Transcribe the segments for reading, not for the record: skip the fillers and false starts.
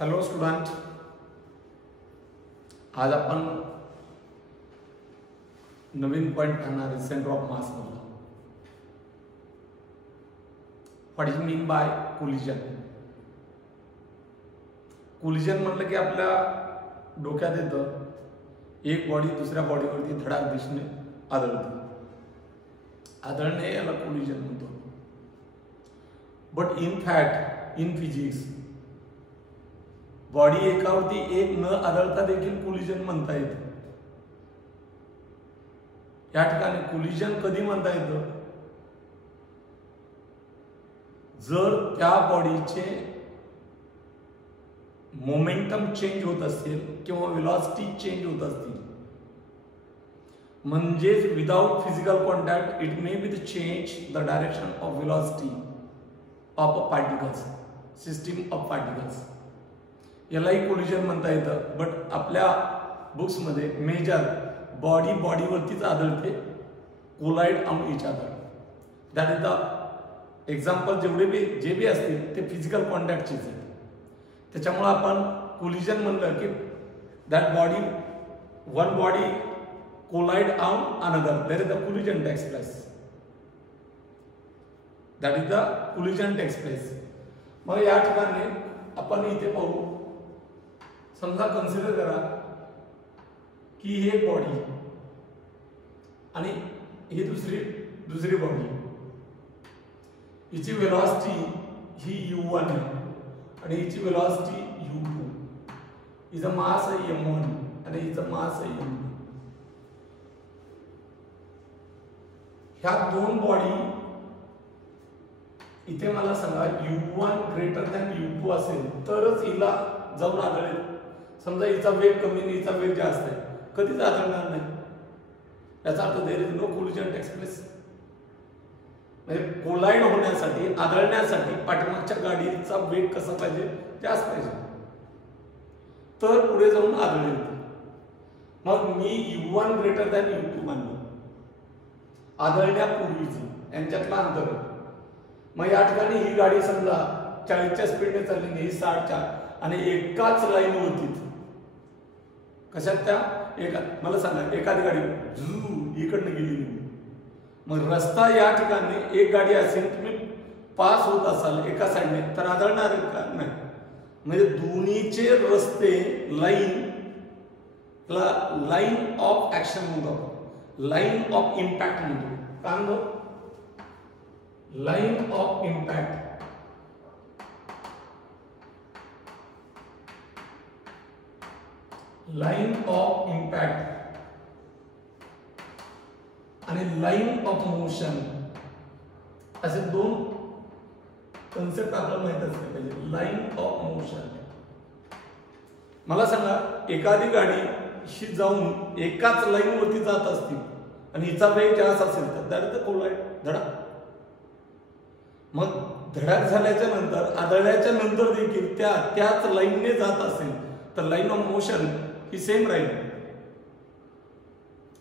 Hello student, आज आपण नवीन point पाहणार आहे सेंटर ऑफ मास मधला. What is mean by collision. Collision म्हटलं की आपल्या डोक्यात येतं एक बॉडी दुसऱ्या बॉडीवरती धडाक दिशेने आदळते. आदळणे याला कोलिजन म्हणतो. But in fact in physics body एकावरती एक न आदळता देखील कोलिजन म्हणता येतं. या ठिकाणी कोलिजन कधी म्हणता येतं, जर त्या बॉडीचे मोमेंटम चेंज होत असेल किंवा वेलॉसिटी चेंज होत असतील. म्हणजेच without physical contact it may be the change the direction of velocity of particles, system of particles, यालाही कोलिजन म्हणता येतं. बट आपल्या बुक्समध्ये मेजर बॉडी बॉडीवरतीच आदळते, collide on each other. That is the example. जे बी असतील ते फिजिकल कॉन्टॅक्टचेच आहेत. त्याच्यामुळे आपण कोलिजन म्हणलं की that body one body collide on another, there is the collision takes place. That is the collision takes place. मग या ठिकाणी आपण इथे पाहू, समजा कन्सिडर करा की ही एक बॉडी आणि ही दुसरी बॉडी. हिची वेलॉसिटी ही u1 आहे आणि हिची वेलॉसिटी u2. हिचा मास आहे m1 आणि हिचा मास आहे m2. ह्या दोन बॉडी इथे मला सांगा u1 ग्रेटर दॅन u2 असेल तरच हिला जाऊन आदळेल. समजा हिचा वेग कमी आणि हिचा वेग जास्त आहे, कधीच आदळणार नाही. याचा अर्थ there is no collision takes place. म्हणजे कोलाइड होण्यासाठी, आदळण्यासाठी पाठीमागच्या गाडीचा वेग कसा पाहिजे, जास्त पाहिजे, तर पुढे जाऊन आदळेल. मग मी u1 ग्रेटर दॅन u2 मानलो आदळण्यापूर्वीची, यांच्यातला अंतर. मग या ठिकाणी ही गाडी समजा 40च्या स्पीडने चालली, ही 60च्या, आणि एकाच लाईन होती. कशात त्या मला सांगा, एखादी गाडी इकडनं गेली, मग रस्ता या ठिकाणी एक गाडी असेल, तुम्ही पास होत असाल एका साईडने, तर आदळणार का नाही. म्हणजे दोन्हीचे रस्ते लाईन ऑफ ऍक्शन म्हणतो, लाईन ऑफ इम्पॅक्ट म्हणतो. काय म्हणतो? Line of impact. Line of impact आणि लाईन ऑफ मोशन असे दोन कन्सेप्ट आपल्याला माहित असले पाहिजे. Line of motion. मला सांगा, एखादी गाडी ही जाऊन एकाच लाईन वरती जात असतील आणि हिचा वेग जास्त असेल तर दॅट इज कोलाइड, धडक. मग धडक झाल्याच्या नंतर, आदळल्याच्या नंतर देखील त्याच लाईनने जात असेल तर line of motion he same राहिली.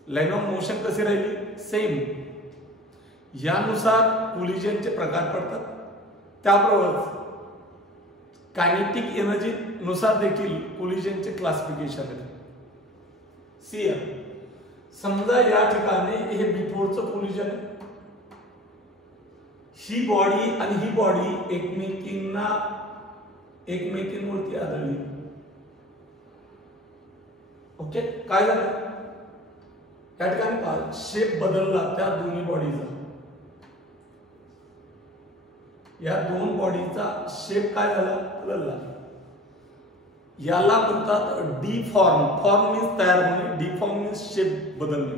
लाईन ऑफ मोशन कशी राहिली? सेम. यानुसार कोलिजनचे प्रकार पडतात. त्याबरोबर कायनेटिक एनर्जी नुसार देखील कोलिजनचे क्लासिफिकेशन आहे. सी, समजा या ठिकाणी हे बिफोरचं कोलिजन आहे. ही बॉडी आणि ही बॉडी एकमेकींवरती आदळली. ओके, काय झालं या ठिकाणी? पहा, शेप बदलला त्या दोन्ही बॉडीचा. या दोन बॉडीचा शेप काय झाला? बदलला. याला म्हणतात डिफॉर्म. फॉर्म मीन्स तयार होणे, डिफॉर्म मीन्स शेप बदलणे.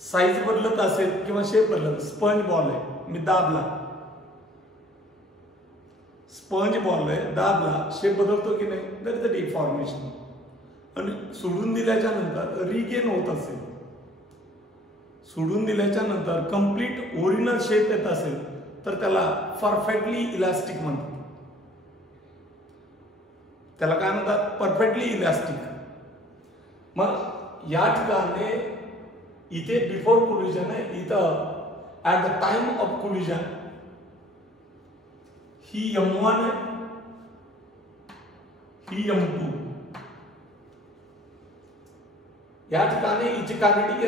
साईज बदलत असेल किंवा शेप बदलत. स्पंज बॉल आहे, मी दाबला, स्पंज बॉल आहे, दाबला, शेप बदलतो की नाही? That is the deformation. आणि सोडून दिल्याच्या नंतर रिगेन होत असेल, सोडून दिल्याच्या नंतर कंप्लीट ओरिजिनल शेप येत असेल तर त्याला परफेक्टली इलास्टिक म्हणतात. त्याला काय म्हणतात? Perfectly elastic. मग या ठिकाणी इथे बिफोर कोलिजन आहे, इथं at the time of collision he m1 आहे m2. या ठिकाणी हिची कायनेटिक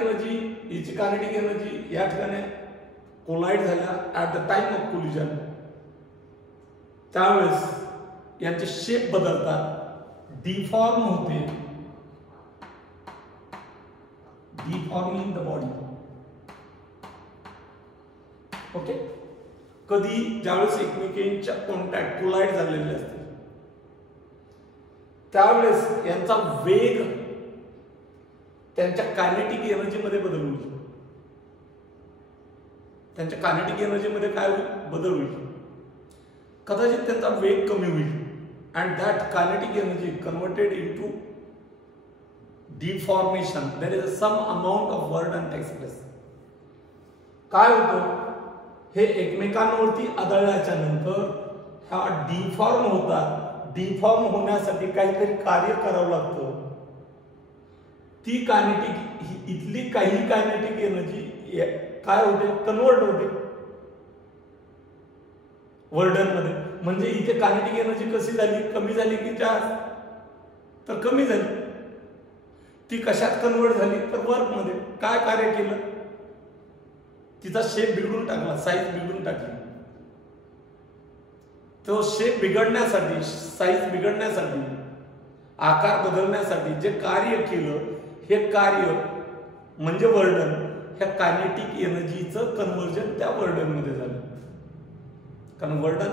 एनर्जी या ठिकाणी कोलाइड झाल्या at the time of collision. त्यावेळेस यांचे शेप बदलतात, डिफॉर्म होते, डिफॉर्मिंग द बॉडी. ओके. कधी ज्यावेळेस एकमेकांच्या कॉन्टॅक्ट कोलाइड झालेले असते त्यावेळेस यांचा वेग त्यांच्या कायनेटिक एनर्जी मध्ये बदल होईल. त्यांच्या कायनेटिक एनर्जी मध्ये काय बदल होईल? कदाचित त्यांचा वेग कमी होईल and that kinetic energy converted into deformation. There is some amount of work and takes place. काय होतं? हे एकमेकांवरती आदळल्याच्या नंतर हा डिफॉर्म होतात. डिफॉर्म होण्यासाठी काहीतरी कार्य करावं लागतं. ती कायनेटिक इथली काही कायनेटिक एनर्जी काय होते? कन्वर्ट होते वर्डन मध्ये. म्हणजे इथे कायनेटिक एनर्जी कशी झाली? कमी झाली की जास्त? तर कमी झाली. ती कशात कन्वर्ट झाली? तर वर्क मध्ये. काय कार्य केलं? तिचा शेप बिघडून टाकला, साईज बिघडून टाकली. तो शेप बिघडण्यासाठी, साईज बिघडण्यासाठी, आकार बदलण्यासाठी जे कार्य केलं हे कार्य म्हणजे वर्डन. ह्या कायनेटिक एनर्जीचं कन्व्हर्जन त्या वर्डन मध्ये झालं. कारण वर्डन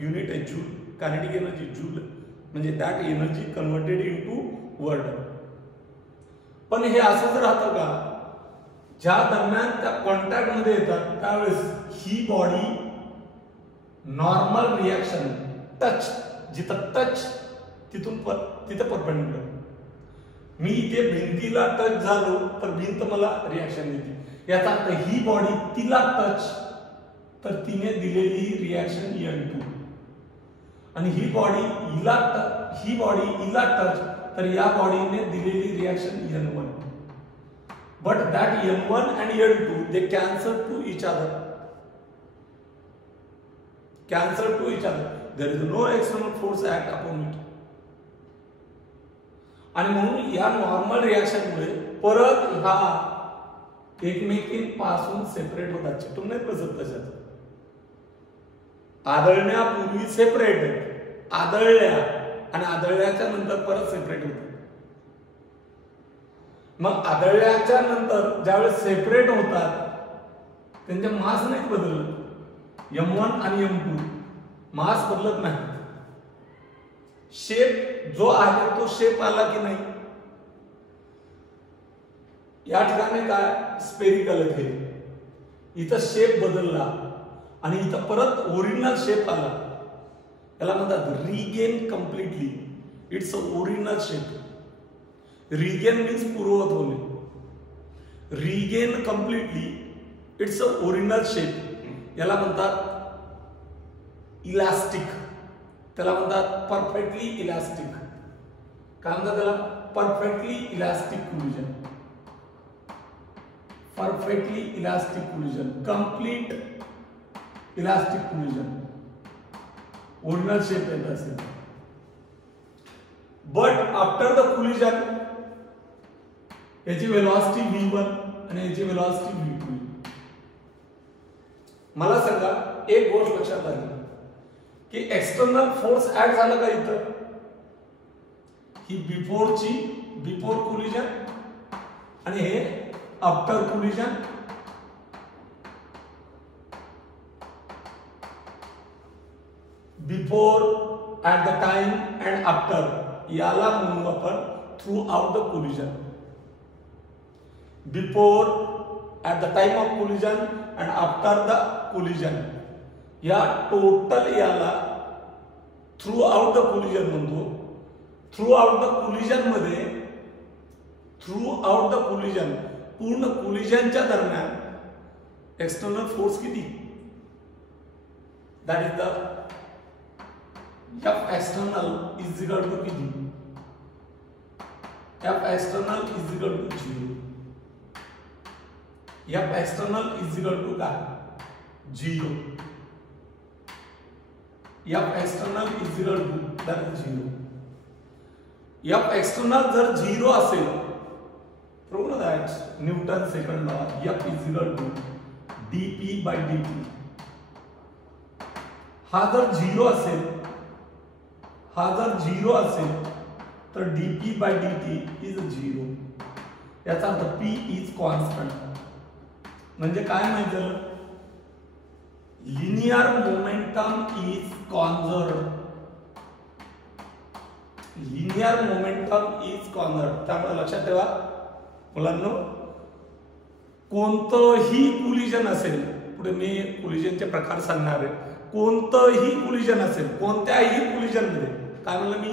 युनिट आहे जूल, कायनेटिक एनर्जी जूल, म्हणजे दॅट एनर्जी कन्वर्टेड इनटू वर्डन. पण हे असंच राहतं का? ज्या दरम्यान त्या कॉन्टॅक्ट मध्ये येतात त्यावेळेस ही बॉडी नॉर्मल रिॲक्शन, टच, जिथं टच तिथून तिथं परपेंडिक्युलर. मी इथे भिंतीला टच झालो तर भिंत मला रिॲक्शन देते. याचा अर्थ ही बॉडी तिला टच तर तिने दिलेली रिॲक्शन n2 आणि ही बॉडी हिला टच तर या बॉडीने दिलेली reaction n1. But that n1 and n2 they cancel to each other. There is no external force act upon it. आणि म्हणून या नॉर्मल रिॲक्शन मुळे परत हा एकमेकींपासून सेपरेट होतात. चिटून नाही बसत तशात. आदळण्यापूर्वी सेपरेट, आदळल्या आणि आदळल्याच्या नंतर परत सेपरेट होतात. मग आदळल्याच्या नंतर ज्यावेळेस सेपरेट होतात त्यांचे मास नाही बदलत. m1 आणि m2 मास बदलत नाही. शेप जो आहे तो शेप आला की नाही? या ठिकाणी काय स्पेरिकल आहे, इथं शेप बदलला आणि इथं परत ओरिजिनल शेप आला. याला म्हणतात regain completely. It's a original shape. Regain means पूर्ववत होणे. Regain completely it's a original shape. याला म्हणतात इलास्टिक. त्याला म्हणतात परफेक्टली इलास्टिक. काय म्हणतात त्याला? Perfectly elastic collision. Perfectly elastic collision, complete elastic collision, original shape येत असेल. बट आफ्टर द कोलिजन याची वेलॉसिटी v1 आणि याची वेलॉसिटी v2. मला सांगा एक गोष्ट लक्षात आली की एक्सटर्नल फोर्स ऍड झाला का इथं? ही बिफोर कोलिजन आणि हे after collision. Before, at the time and after याला म्हणू आपण through out the collision. Before, at the time of collision and after the collision या टोटल याला थ्रू आउट द कोलिजन म्हणतो. थ्रू आउट द कोलिजन मध्ये, through out the collision पूर्ण कोलिजनच्या दरम्यान external force किती? That is the F external is equal to किती? F external is equal to 0. F external is equal to काय? 0. F external is equal to that is 0. F external जर 0 असेल, prove that Newton second law, F is equal to dp by dt. हा जर 0 असेल, तर dp by dt is 0. याचा अर्थ p is constant. म्हणजे काय माहिती झालं? Linear momentum is conserved. Linear momentum is conserved. त्यामुळे लक्षात ठेवा मुलांनो, कोणतंही कोलिजन असेल, पुढे मी कोलिजनचे प्रकार सांगणार आहे. कोणतंही कोलिजन असेल, कोणत्याही कोलिजन मध्ये, काय म्हणलं मी,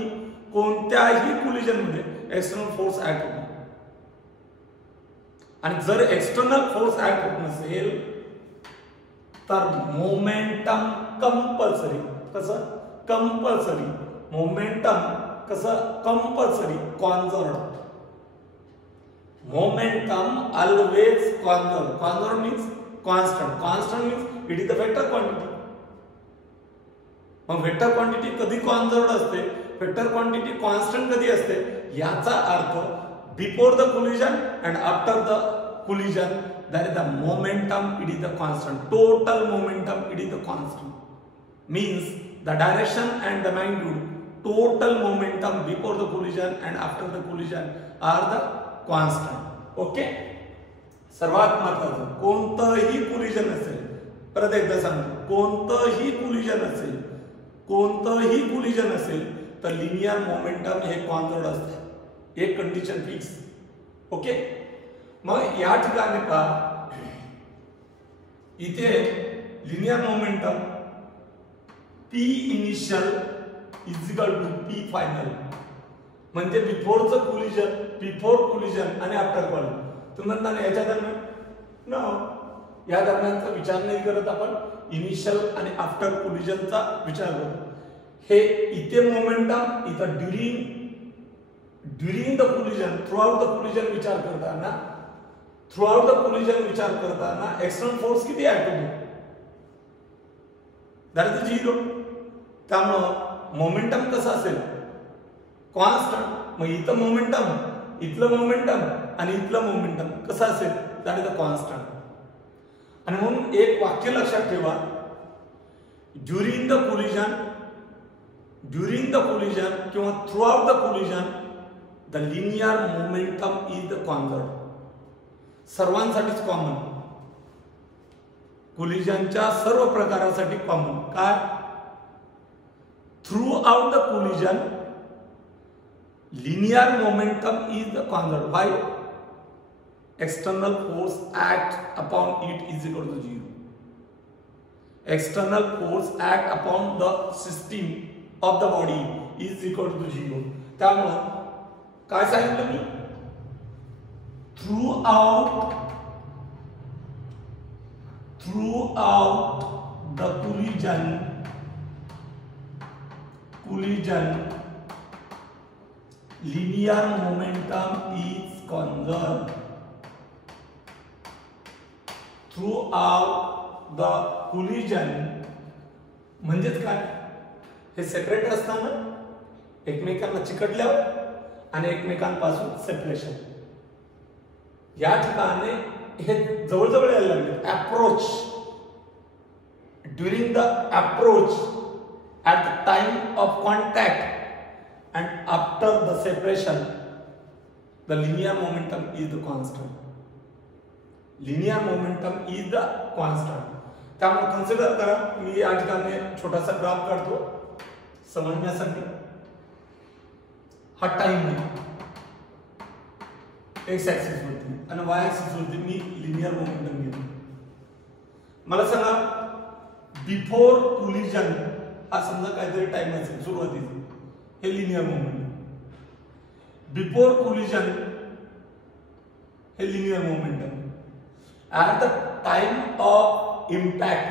कोणत्याही कोलिजन मध्ये एक्सटर्नल फोर्स ऍक्ट होतो. आणि जर एक्सटर्नल फोर्स ऍक्ट होत नसेल तर मोमेंटम कंपल्सरी. कसं कंपल्सरी? मोमेंटम कसं compulsory conserved. Momentum always conserved. Conserved means constant. Constant means it is the vector quantity. मग वेक्टर क्वांटिटी कधी कॉन्झर्व्ड असते, वेक्टर क्वांटिटी कॉन्स्टंट कधी असते? याचा अर्थ before the collision and after the collision there is the momentum, it is the constant. Total momentum, it is the constant. Means the direction and the magnitude, total momentum before the collision and after the collision are the constant. Okay? सर्वात महत्त्वाचं, कोणतंही collision असेल, परत एकदा सांगतो, कोणतंही collision असेल तर लिनियर मोमेंटम हे कॉन्झर्व्ड असते. एक कंडिशन फिक्स. ओके? मग या ठिकाणी पहा, इथे linear momentum P initial is equal to P final. म्हणजे बिफोरचं कोलिजन, बिफोर कोलिजन आणि आफ्टर कोलिजन. तुम्ही म्हणता ना याच्या दरम्यान, नो, या दरम्यानचा विचार नाही करत आपण, इनिशियल आणि आफ्टर कोलिजनचा विचार करतो. हे इथे मोमेंटम, इथं during the collision, throughout the collision विचार करताना, एक्सटर्नल फोर्स किती ऍक्ट होतो? That is 0. त्यामुळं मोमेंटम कसं असेल? कॉन्स्टंट. मग इथं मोमेंटम, इथलं मोमेंटम आणि इथलं मोमेंटम कसं असेल? That is the constant. आणि म्हणून एक वाक्य लक्षात ठेवा, ड्युरिंग द कोलिजन किंवा throughout the collision the linear momentum is the conserved. सर्वांसाठीच कॉमन, कोलिजनच्या सर्व प्रकारासाठी कॉमन. काय? Throughout the collision linear momentum is the conserved. Why? External force act upon it is equal to 0. External force act upon the system of the body is equal to 0. त्यामुळं काय सांगितलं मी? throughout the collision linear momentum is conserved. Throughout the collision म्हणजेच काय? हे separate असताना एकमेकांना चिकटल्यावर आणि एकमेकांपासून सेपरेशन, या ठिकाणी हे जवळजवळ यायला लागले. Approach, during the approach, at the time of contact and after the separation the linear momentum is the constant. Linear momentum is the constant. त्यामुळे कन्सिडर करा, मी या ठिकाणी छोटासा ग्राफ काढतो समजण्यासाठी. हा टाइम आहे एक्स ऍक्सिस वरती आणि वाय ऍक्सिस वरती मी लिनियर मोमेंटम घेतो. मला सांगा, बिफोर कोलिजन हा समजा काहीतरी टाइम असेल सुरुवातीचा, हे लिनियर मोमेंटम. बिफोर कोलिजन हे linear momentum. At the time of impact,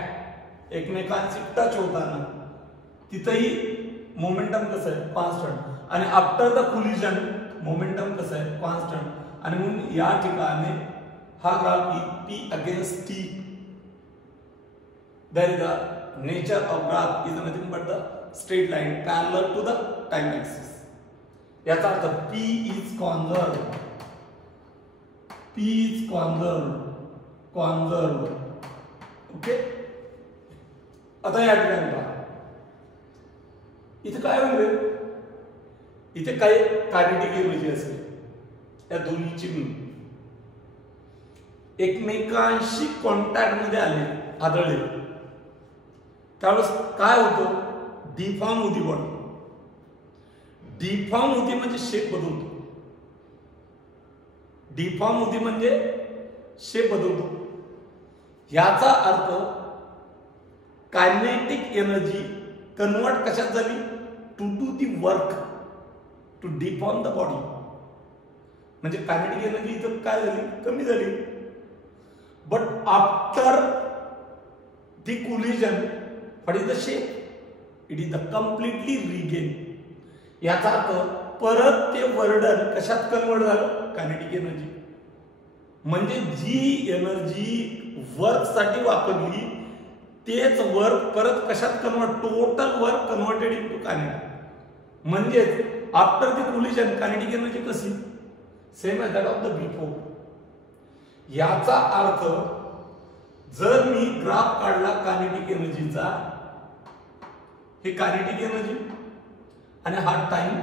एकमेकांशी टच होताना तिथेही मोमेंटम कसं आहे? कॉन्स्टंट. आणि आफ्टर द कोलिजन मोमेंटम कसं आहे? कॉन्स्टंट. आणि म्हणून या ठिकाणी हा graph P against T, there is the nature of graph is nothing but the straight line parallel to the time axis. याचा अर्थ P is conserve, P is conserve. Okay. आता या ठिकाणी पहा, इथे काय होईल, इथे काय कायनेटिक एनर्जी असेल, या दोन्हीची मिळून एकमेकांशी कॉन्टॅक्ट मध्ये आदळले त्यावेळेस काय होतं, डिफॉर्म होती बॉडी. डिफॉर्म होती म्हणजे शेप बदलतो, डिफॉर्म होती म्हणजे शेप बदलतो. याचा अर्थ कायनेटिक एनर्जी कन्वर्ट कशात झाली, to do the work to deform the body. म्हणजे कायनेटिक एनर्जी इथं काय झाली, कमी झाली. But after the collision what is the shape, it is the completely regain. याचा अर्थ परत ते वर्डन कशात कन्वर्ट झालं, कायनेटिक एनर्जी. म्हणजे जी एनर्जी वर्क साठी वापरली तेच वर्क परत कशात convert, total work converted into kinetic. म्हणजे after the collision kinetic energy कशी, same as that of the before. याचा अर्थ जर मी ग्राफ काढला कायनेटिक एनर्जीचा, हे कायनेटिक एनर्जी आणि हा टाइम,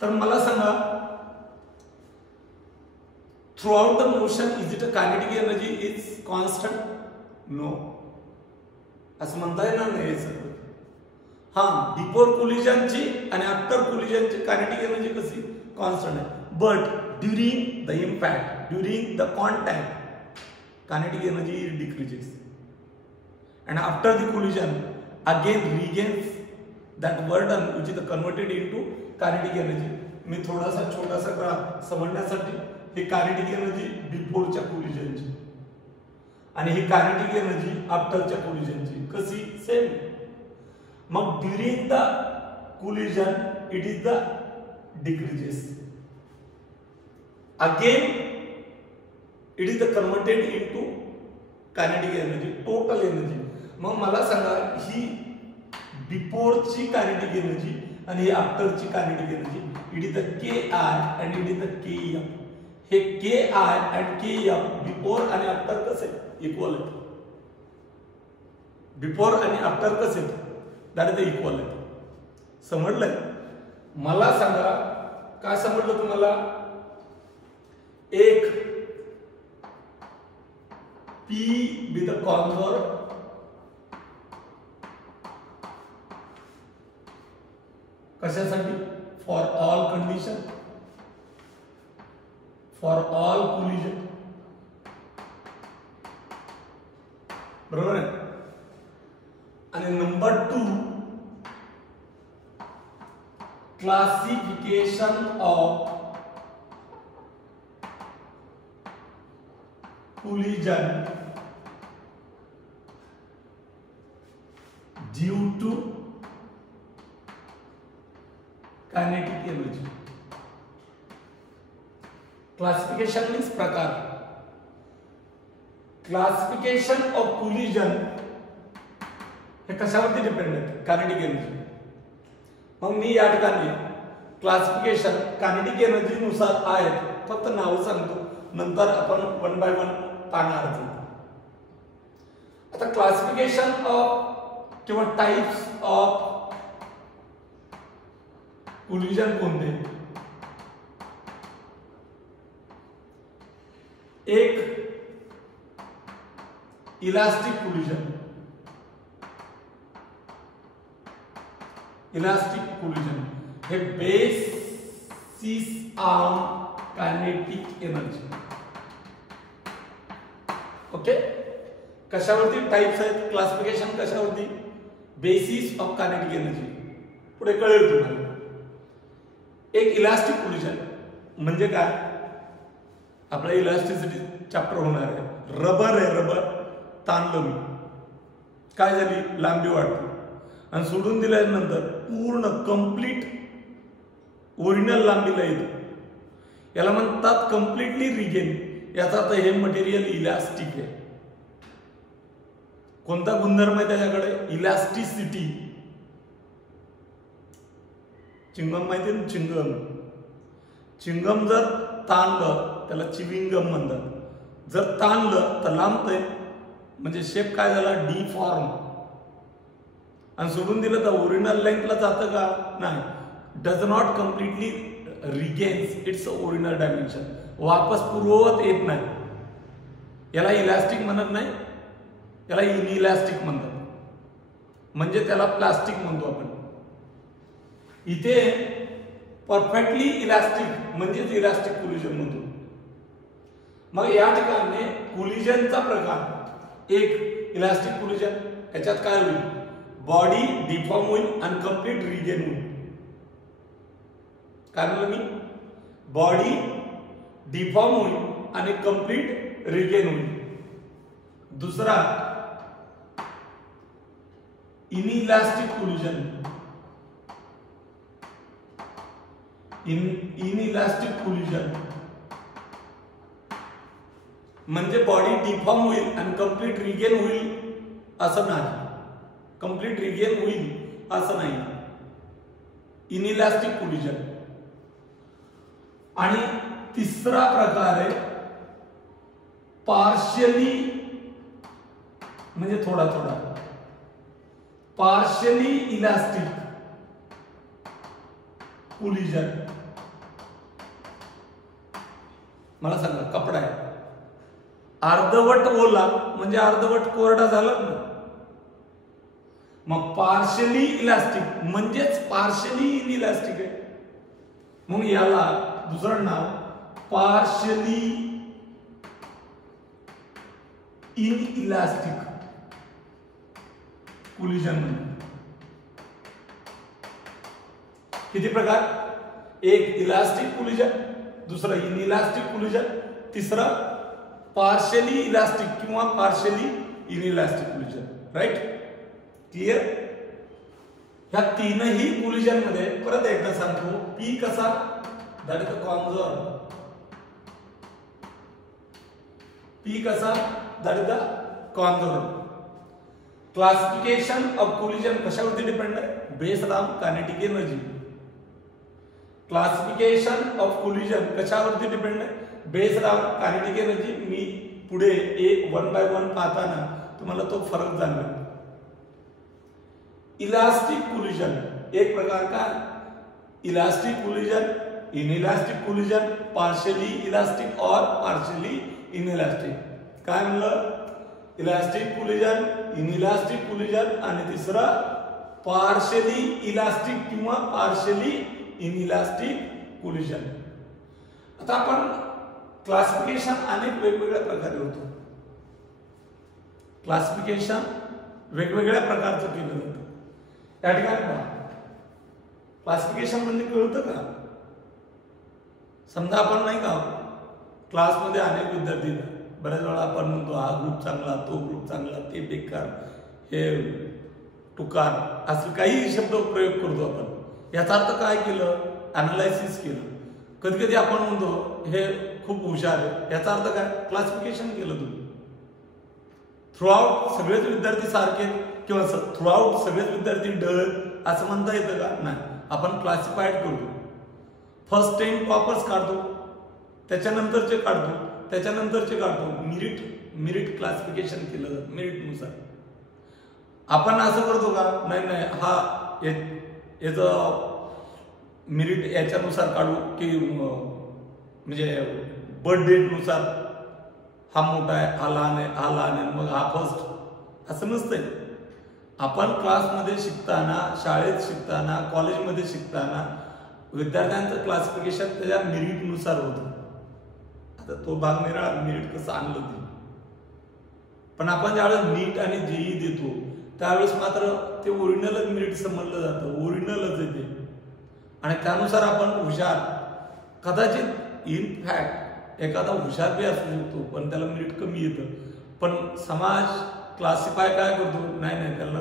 तर मला सांगा throughout the motion is it a kinetic energy is constant, no, असं म्हणता येणार नाही सगळं. हा, बिफोर कोलिजनची आणि आफ्टर कोलिजनची कायनेटिक एनर्जी कशी, कॉन्स्टंट आहे. But during the impact, during the contact, kinetic energy decreases, and after the collision again regains that burden which is converted into kinetic energy. मी थोडासा छोटासा ग्राफ समजण्यासाठी, हे कायनेटिक एनर्जी बिफोरच्या कोलिजनची आणि ही kinetic energy आफ्टरच्या कोलिजनची कशी, same. मग during the collision it is the decreases, again it is the converted into kinetic energy, total energy. मग मला सांगा, ही बिफोरची कायनेटिक एनर्जी आणि ही आफ्टरची kinetic energy, it is the K I and it is the K F. हे K I and K F before आणि आफ्टर कसे इक्वल आहेत, बिफोर आणि आफ्टर कसे, दॅट इज द इक्वल आहेत. समजलंय? मला सांगा, काय समजलं तुम्हाला, एक P with a converb कशासाठी, for all condition, for all collision, बरोबर आहे. आणि number 2 classification of collision due to kinetic energy. Classification means प्रकार. क्लासिफिकेशन ऑफ कोलिजन हे कशावरती डिपेंड आहे, कायनेटिक एनर्जी. मग मी या ठिकाणी क्लासिफिकेशन कायनेटिक एनर्जी नुसार आहेत, फक्त नाव सांगतो, नंतर आपण वन बाय वन पाहणार आहोत. आता क्लासिफिकेशन ऑफ किंवा टाइप्स ऑफ कोलिजन कोणते, एक इलास्टिक कोलिजन, इलास्टिक कोलिजन हे basis on kinetic energy. Okay, कशावरती टाइप्स आहेत, क्लासिफिकेशन कशावरती, बेसिस ऑफ कायनेटिक एनर्जी. पुढे कळेल तुम्हाला. एक इलास्टिक कोलिजन म्हणजे काय, आपला इलास्टिसिटी चॅप्टर होणार आहे. रबर आहे, रबर ताणलं मी, काय झाली, लांबी वाढते आणि सोडून दिल्यानंतर पूर्ण कंप्लीट ओरिजिनल लांबीला येतं. याला म्हणतात कम्प्लिटली रिगेन. याचा अर्थ हे मटेरियल इलास्टिक आहे. कोणता गुणधर्म आहे त्याच्याकडे, इलास्टिसिटी. चिंगम माहिती ना, चिंगम. चिंगम जर ताणलं त्याला चिविंगम म्हणतात. जर ताणलं तर लांबतंय, म्हणजे शेप काय झाला, डिफॉर्म. आणि सोडून दिलं तर ओरिजिनल लेंथला जातं का, नाही. Does not completely regains its original dimension, वापस पूर्ववत येत नाही. याला इलॅस्टिक म्हणत नाही, याला इनइलॅस्टिक म्हणतात, म्हणजे त्याला प्लास्टिक म्हणतो आपण. इथे परफेक्टली इलॅस्टिक म्हणजेच इलॅस्टिक कोलिजन म्हणतो. मग या ठिकाणी कोलिजनचा प्रकार एक इलॅस्टिक कोलिजन. याच्यात काय होईल, बॉडी डिफॉर्म होईल आणि कंप्लीट रिगेन होईल. काय म्हणलं मी, बॉडी डिफॉर्म होईल आणि कंप्लीट रिगेन होईल. दुसरा इनइलॅस्टिक कोलिजन. इनइलॅस्टिक कोलिजन म्हणजे बॉडी डिफॉर्म होईल आणि कंप्लीट रिगेन होईल असं नाही. कंप्लीट रिगेन होईल असं नाही, इनइलॅस्टिक कोलिजन. आणि तिसरा प्रकार आहे पार्शियली, म्हणजे थोडा थोडा, पार्शियली इलॅस्टिक कोलिजन. मला सांगा, कपडा आहे, अर्धवट ओला म्हणजे अर्धवट कोरडा झाला ना, मग पार्शियली इलॅस्टिक म्हणजेच पार्शियली इनइलॅस्टिक आहे. मग याला दुसरं नाव पार्शियली इनइलॅस्टिक कोलिजन म्हणतात. किती प्रकार, एक इलॅस्टिक कोलिजन, दुसरं इनइलॅस्टिक कोलिजन, तिसरं पार्शियली इलॅस्टिक किंवा partially inelastic collision. Right, clear. ह्या तीनही कोलिजन मध्ये परत एकदा सांगतो, पी कसा, that is the conserve. P कसा, that is the conserve. Classification of collision कशावरती डिपेंड आहे, based on kinetic energy. Classification of collision कशावरती डिपेंड आहे, बेस्ड ऑन कायनेटिक एनर्जी. मी पुढे एक 1 बाय 1 पाहताना तुम्हाला तो फरक जाणवेल. इलॅस्टिक कोलिजन एक प्रकार का, elastic collision, inelastic collision, partially elastic और पार्शियली इनइलॅस्टिक. काय म्हणलं, इलॅस्टिक कोलिजन, इनइलॅस्टिक कोलिजन आणि तिसरं पार्शियली इलॅस्टिक किंवा पार्शियली इनइलॅस्टिक कोलिजन. आता आपण क्लासिफिकेशन अनेक वेगवेगळ्या प्रकारे होतो. क्लासिफिकेशन वेगवेगळ्या प्रकारचं केलं जातं. या ठिकाणी पहा, क्लासिफिकेशन म्हणजे कळतं का, समजा आपण नाही का क्लासमध्ये अनेक विद्यार्थी, बऱ्याच वेळा आपण म्हणतो हा ग्रुप चांगला, तो ग्रुप चांगला, ते बेकार, हे टुकार, असं काही शब्द प्रयोग करतो आपण. याचा अर्थ काय केलं, अनालायसिस केलं. कधी कधी आपण म्हणतो हे खूप हुशार आहे, याचा अर्थ काय, क्लासिफिकेशन केलं तुम्ही. थ्रूआउट सगळेच विद्यार्थी सारखे किंवा थ्रूआउट सगळेच विद्यार्थी डळ असं म्हणता येतं का, नाही. आपण क्लासिफाईड करतो. फर्स्ट 10 टॉपर्स काढतो, त्याच्यानंतरचे काढतो, त्याच्यानंतरचे काढतो. मेरिट क्लासिफिकेशन केलं जातं, मेरिटनुसार. आपण असं करतो का, नाही नाही, हा याचं मेरिट याच्यानुसार काढू की म्हणजे बर्थ डेटनुसार, हा मोठा आहे, हा लहान आहे, हा लहान आहे, मग हा फर्स्ट, असं नसतंय. आपण क्लासमध्ये शिकताना, शाळेत शिकताना, कॉलेजमध्ये शिकताना विद्यार्थ्यांचं क्लासिफिकेशन त्याच्या मेरिटनुसार होतं. आता तो भाग निराळा, मेरिट कसं आणलं ते. पण आपण ज्यावेळेस नीट आणि जेई देतो त्यावेळेस मात्र ते ओरिजिनलच मेरिट समजलं जातं, ओरिजिनलच येते. आणि त्यानुसार आपण हुशार, कदाचित इन फॅक्ट एखादा हुशार बी असू शकतो पण त्याला मेरिट कमी येतं. पण समाज क्लासिफाय काय करतो, नाही नाही त्याला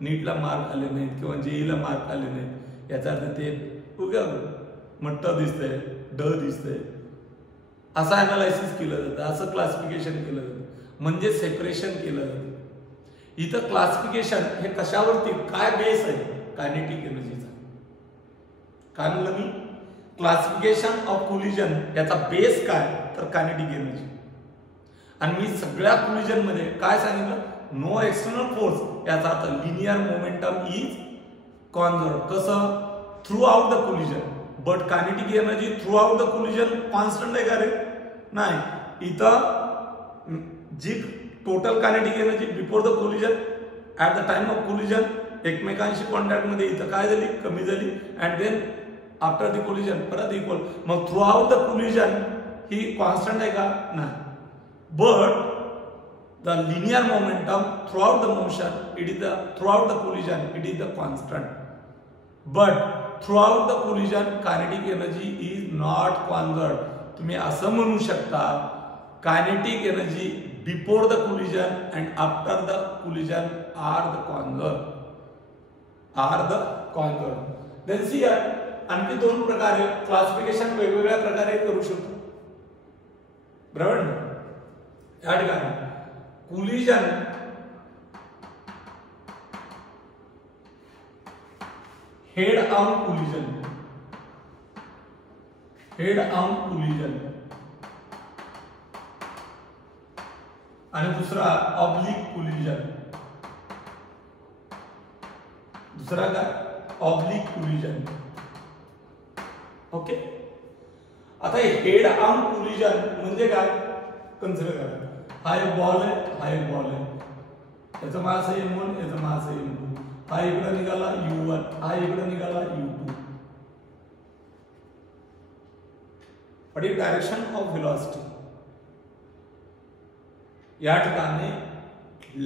नीटला मार्क आले नाहीत किंवा जेईला मार्क आले नाहीत, याचा अर्थ ते उगा मट्ट दिसतंय, ड दिसतंय, असं अनालायसिस केलं जातं, असं क्लासिफिकेशन केलं जातं, म्हणजे सेपरेशन केलं जातं. इथं क्लासिफिकेशन हे कशावरती, काय बेस आहे, कायनेटिक एनर्जीचा. काय म्हणलं मी, क्लासिफिकेशन ऑफ कोलिजन याचा बेस काय तर कायनेटिक एनर्जी. आणि मी सगळ्या कोलिजन मध्ये काय सांगितलं, नो एक्सटर्नल फोर्स, याचा अर्थ लिनियर मोमेंटम इज कॉन्झर्व. कसं, throughout the collision. But kinetic energy throughout the collision constant आहे का रे, नाही. इथं जी total kinetic energy before the collision at the time of collision एकमेकांशी कॉन्टॅक्ट मध्ये इथं काय झाली, कमी झाली. And then after the collision परत इक्वल. मग थ्रू आउट द कोलिजन ही कॉन्स्टंट आहे का, नाही. But the linear momentum throughout the motion, it is the throughout the collision, it is the constant. But throughout the collision kinetic energy is not conserved. तुम्ही असं म्हणू शकता, kinetic energy before the collision and after the collision are the conserved. Then see here, आणखी दोन प्रकारे classification वेगवेगळ्या प्रकारे करू शकतो, बरोबर ना. या ठिकाणी कोलिजन हेड ऑन कोलिजन, आणि दुसरा ऑब्लिक कोलिजन. दुसरा काय, ऑब्लिक कोलिजन. ओके. आता हेड ऑन कोलिजन म्हणजे काय कन्सिडर करा. हा एक बॉल आहे, हा एक बॉल आहे, याचं मास आहे M1, याचं मास आहे M2. हा इकडे निघाला U1, हा इकडे निघाला U2. What is direction of velocity. या ठिकाणी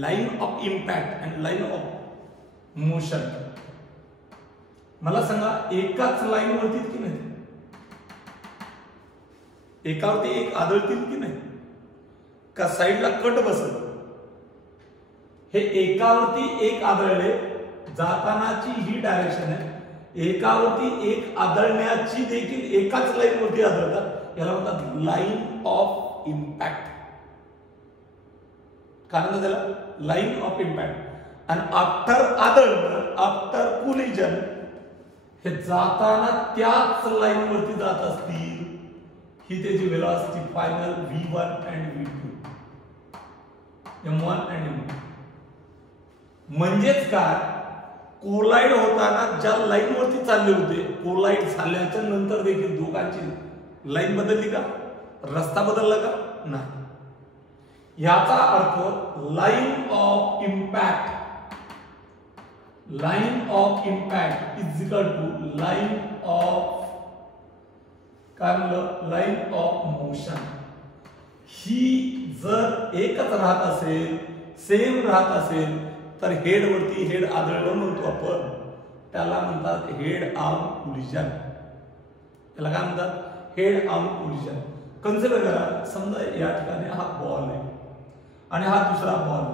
line of impact and line of motion. मला सांगा, एकाच लाईन वरती की नाही, एकावरती एक आदळतील की नाही, का साईडला कट बसत. हे एकावरती एक आदळले, जातानाची ही डायरेक्शन आहे. एकावरती एक आदळण्याची देखील एकाच लाईन वरती आदळतात, याला म्हणतात लाईन ऑफ इम्पॅक्ट. काय म्हणतात त्याला, लाईन ऑफ इम्पॅक्ट. आणि आफ्टर आदळणं, आफ्टर कोलिजन, हे जाताना त्याच लाईन वरती जात असतील, ही त्याची velocity final V1 and V2, M1 and M2. म्हणजेच काय, कोलाइड होताना ज्या लाईन वरती चालले होते, कोलाइड झाल्याच्या नंतर देखील दोघांची लाईन बदलली का, रस्ता बदलला का, नाही. याचा अर्थ line of impact, is equal to line of काय म्हणलं, लाईन ऑफ मोशन. ही जर एकच राहत असेल, सेम राहत असेल, तर हेड वरती हेड आदळलं म्हणतो आपण, त्याला म्हणतात हेड ऑन कोलिजन. त्याला काय म्हणतात, हेड ऑन कोलिजन. कन्सिडर करा, समजा या ठिकाणी हा बॉल आहे आणि हा दुसरा बॉल.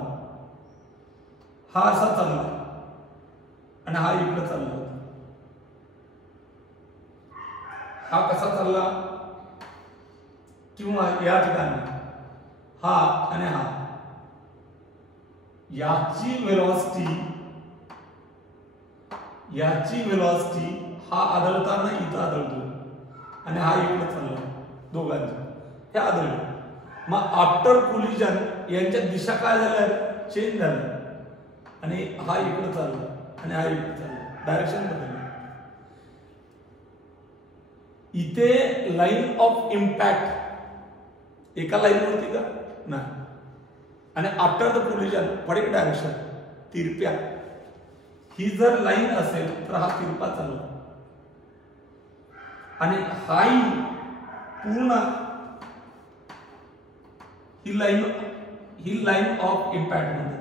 हा असा चालला आणि हा इकडे चालला होता. हा कसा चालला, किंवा या ठिकाणी हा आणि हा, याची वेलॉसिटी हा आदळताना इथं आदळतो आणि हा इकडे चालला, दोघांची हे आदळले. मग आफ्टर कोलिजन यांच्या दिशा काय झाल्या, चेंज झाल्या, आणि हा इकडे चालला आणि हा इकडे चालला, डायरेक्शन बदलली. इथे लाईन ऑफ इम्पॅक्ट एका लाईन वरती का, नाही. आणि after the collision what is direction, तिरप्या. ही जर लाईन असेल तर हा तिरपा चालला, आणि हाही पूर्ण ही लाईन ऑफ इम्पॅक्ट म्हणतात.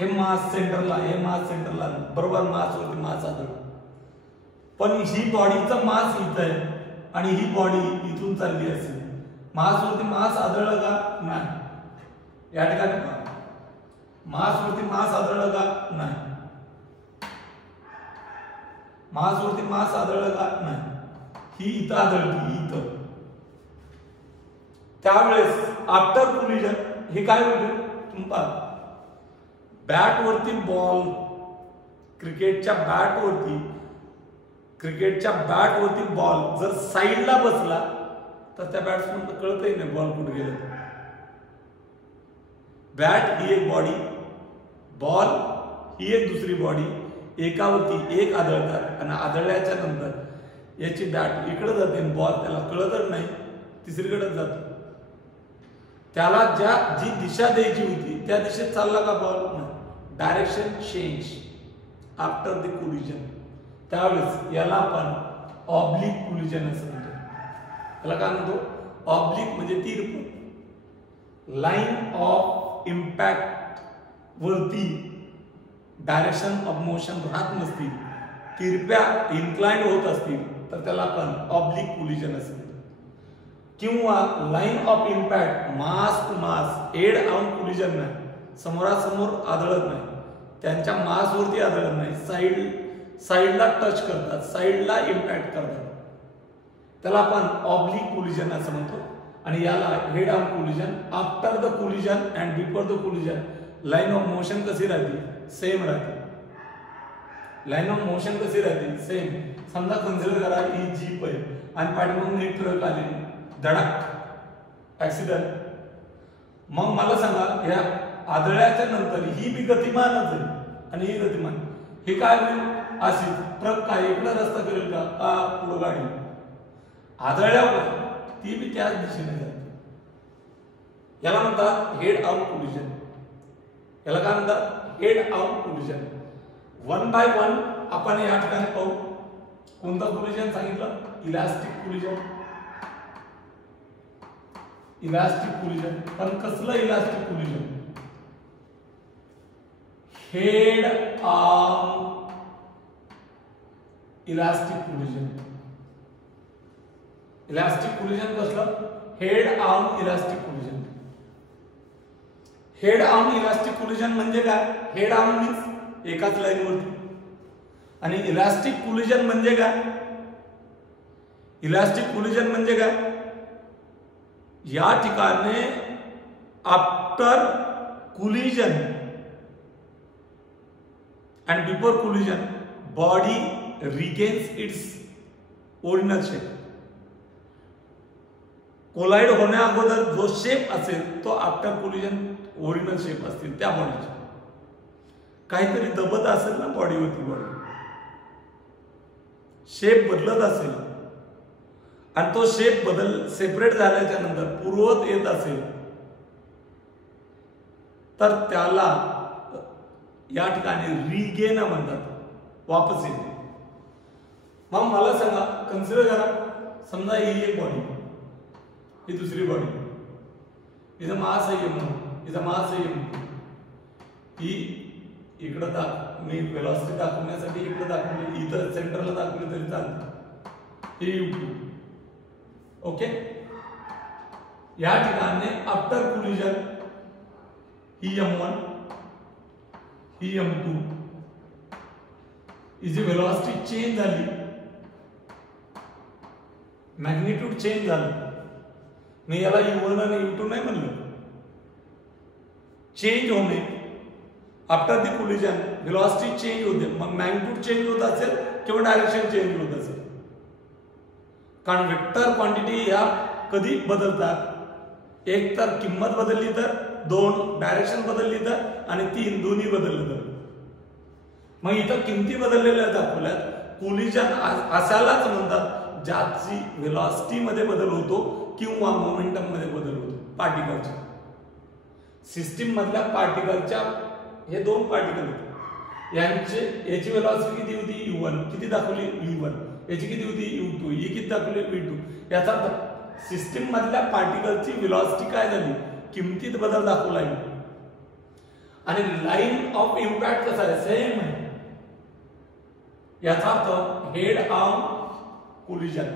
हे मास सेंटरला बरोबर मास वरती मास आदळ. पण ही बॉडीचा मास इथं आहे आणि ही बॉडी इथून चालली असेल, मास वरती मास आदळलं का, नाही. या ठिकाणी मास वरती मास आदळलं का, नाही. मास वरती मास आदळलं का, नाही. ही इथं आदळली, इथं. त्यावेळेस आफ्टर कोलिजन हे काय होईल, तुम्ही पहा, बॅट वरती बॉल, क्रिकेटच्या बॅट वरती क्रिकेटच्या बॅटवरती बॉल जर साईडला बसला तर त्या बॅट्समन कळतही नाही बॉल कुठे गेला. बॅट ही एक बॉडी, बॉल ही एक दुसरी बॉडी, एकावरती एक आदळतात आणि आदळल्याच्या नंतर याची बॅट इकडे जाते, बॉल त्याला कळतच नाही, तिसरीकडेच जातो. त्याला जी दिशा द्यायची होती त्या दिशेत चालला का ball? Direction change after the collision. त्यावेळेस याला आपण ऑब्लिक कोलिजन असं म्हणतो. याला काय म्हणतो? ऑब्लिक म्हणजे तिरप. लाईन ऑफ इम्पॅक्ट वरती डायरेक्शन ऑफ मोशन राहत नसतील, तिरप्या इन्क्लाइंड होत असतील तर त्याला आपण ऑब्लिक कोलिजन असं म्हणतो. किंवा line of impact mass to mass, head on collision नाही, समोरासमोर आदळत नाही, त्यांच्या मासवरती आदळत नाही, साईडला टच करतात, साईडला इम्पॅक्ट करतात, त्याला आपण ऑब्लिक कोलिजन असं म्हणतो. आणि याला head on collision, after the collision and before the collision line of motion कशी राहते? सेम राहते. लाईन ऑफ मोशन कशी राहते? सेम. समजा कन्सिडर करा ही जीप आहे आणि पाठीमागून एक ट्रक आली, धडक, ऍक्सिडेंट. मग मला सांगा या आदळल्याच्या नंतर ही बी गतिमानच आहे आणि ही गतिमान, हे काय होईल? अशी ट्रक काय इकडे रस्ता करेल का पुढे गाडी? आदळल्यावर ती बी त्याच दिशेने जाते. याला म्हणतात हेड ऑन कोलिजन. याला काय म्हणतात? Head on collision. One by one आपण या ठिकाणी पाहू. कोणता कोलिजन सांगितलं? Elastic collision. Elastic collision. पण कसलं elastic collision? Head on elastic collision. Elastic collision कसलं? Head on elastic collision. Head on elastic collision म्हणजे काय? हेड ऑन मीन्स एकाच लाईन वरती, आणि इलास्टिक कोलिजन म्हणजे काय? इलास्टिक कोलिजन म्हणजे काय? या ठिकाणी after collision and before collision body regains its original shape. Collide होण्या अगोदर जो शेप असेल तो आफ्टर कोलिजन ओरिजिनल शेप असतील त्या बॉडीचे. काहीतरी दबत असेल ना बॉडीवरती, बॉडी शेप बदलत असेल आणि तो शेप सेपरेट झाल्याच्या नंतर पूर्ववत येत असेल तर त्याला या ठिकाणी रिगेन म्हणतात, वापस येते. मग मला सांगा, कन्सिडर करा, समजा ही एक बॉडी, ही दुसरी बॉडी, हिचं महासंयम म्हणून, हिचं महासंयम ही इकडं मी वेलॉसिटी दाखवण्यासाठी इकडे दाखवली, इथं सेंटरला दाखवली तरी चालतं. ही U2. ओके. या ठिकाणी आफ्टर कोलिजन ही M1, ही M2, हिची वेलॉसिटी चेंज झाली, मॅग्निट्यूड चेंज झालं. मी याला U1 आणि U2 नाही म्हणलं. चेंज होणे after the collision velocity change होते, मग मॅग्निट्यूड चेंज होत असेल किंवा डायरेक्शन चेंज होत असेल. कारण वेक्टर क्वांटिटी ह्या कधी बदलतात? एक तर किंमत बदलली तर, दोन डायरेक्शन बदलली तर, आणि तीन दोन्ही बदललं तर. मग इथं किमती बदललेल्या दाखवल्यात. कोलिजन असालाच म्हणतात ज्याची वेलॉसिटी मध्ये बदल होतो किंवा मोमेंटम मध्ये बदल होतो. पार्टिकलच्या सिस्टीम मधल्या पार्टिकलच्या, हे दोन पार्टिकल होते, याची वेलॉसिटी किती होती? U1. किती दाखवली? V1. याची किती होती? U2. ही किती दाखवली? V2. याचा सिस्टीम मधल्या पार्टिकलची वेलॉसिटी काय झाली? किमतीत बदल दाखवला आहे. आणि लाईन ऑफ इम्पॅक्ट कसा आहे? सेम आहे. याचा अर्थ हेड ऑन कोलिजन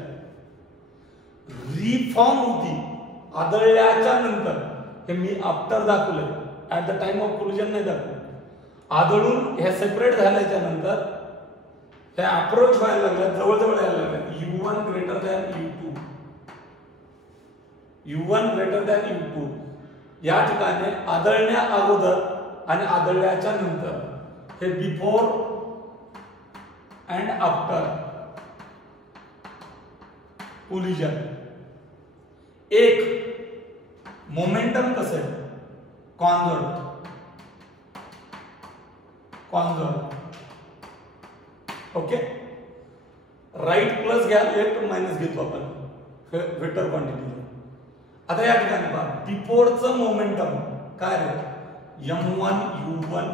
रिफॉर्म होती आदळल्याच्या नंतर. हे मी आफ्टर दाखवलं, at the time of collision नाही दाखवलं. आदळून हे सेपरेट झाल्याच्या नंतर हे अप्रोच व्हायला लागलं, जवळजवळ यायला लागलं. U1 greater than U2. U1 greater than U2. या ठिकाणी आदळण्या अगोदर आणि आदळल्याच्या नंतर हे बिफोर अँड आफ्टर कोलिजन. एक मोमेंटम कसं आहे, कॉन्झर्व्ड. ओके, राईट प्लस घ्या, लेफ्ट मायनस घेतो आपण वेक्टर क्वांटिटी. आता या ठिकाणी पहा, बिफोरचं मोमेंटम काय रे, m1 u1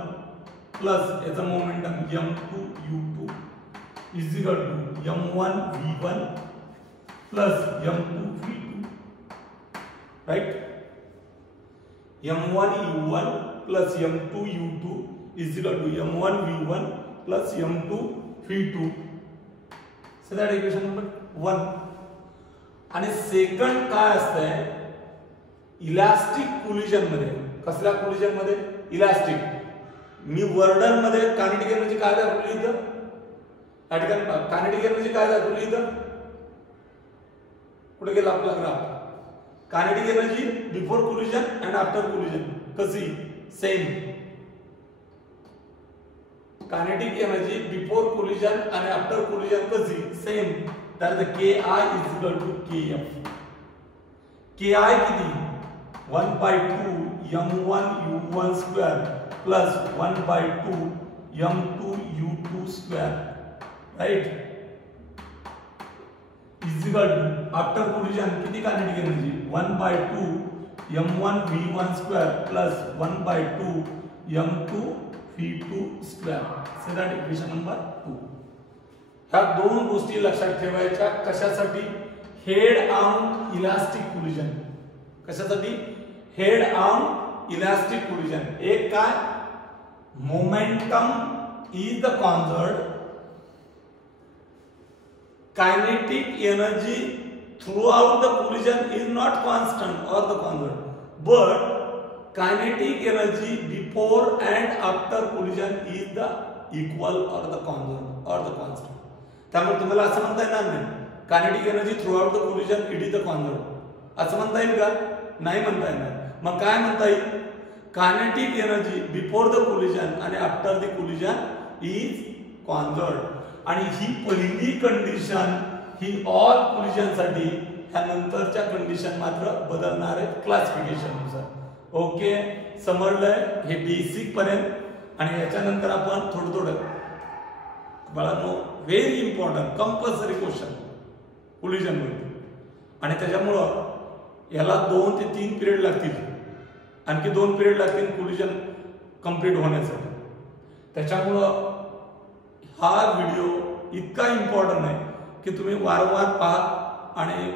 प्लस याचं momentum m2 u2 is equal to m1 v1 plus m2 v2. Right, m1 u1 plus m2 u2 is equal to m1 v1 plus m2 v2. So that equation number 1. आणि second काय असतंय, elastic collision मध्ये. कसल्या collision मध्ये, elastic. मी वर्डन मध्ये kinetic energy काय दाखवली इथं, या ठिकाणी कायनेटिक एनर्जी काय दाखवली इथं, कुठे गेला आपला graph. Kinetic energy before collision and after collision कशी, same. Kinetic energy before collision आणि आफ्टर कोलिजन कशी, same. That the ki is equal to kf. ki किती, 1/2 m1 u1 square plus 1/2 m2 u2 square. Right, is equal to after collision किती kinetic energy, 1/2 m1 v1 square plus 1/2 m2 v2 square. So that equation number 2. ह्या दोन गोष्टी लक्षात ठेवायच्या. कशासाठी, head on elastic collision. कशासाठी, head on elastic collision. एक काय, momentum is the conserved, kinetic energy throughout the collision is not constant और the conserved, but kinetic energy before and after collision is the equal और the conserved और the constant. त्यामुळे तुम्हाला असं म्हणता येणार नाही kinetic energy throughout the collision it is the conserved. असं म्हणता येईल का, नाही म्हणता येणार. मग काय म्हणता येईल, kinetic energy before the collision आणि आफ्टर द कोलिजन इज कॉन्झर्व्ड. आणि ही पहिली कंडिशन ही ऑल कोलिजन साठी. त्यानंतरच्या कंडिशन मात्र बदलणार आहेत क्लासिफिकेशन नुसार. ओके, समजलंय हे बेसिक पर्यंत. आणि याच्यानंतर आपण थोडं बाळांनो, very important compulsory question collision मध्ये. आणि त्याच्यामुळं याला 2 ते 3 पिरियड लागतील, आणखी 2 पिरियड लागतील कोलिजन कंप्लीट होण्यासाठी. त्याच्यामुळं हा व्हिडिओ इतका इम्पॉर्टंट आहे की तुम्ही वारंवार पहा आणि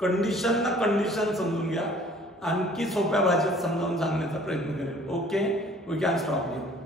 कंडिशन ना कंडिशन समजून घ्या. आणखी सोप्या भाषेत समजावून सांगण्याचा प्रयत्न करेल. Okay, we can stop here.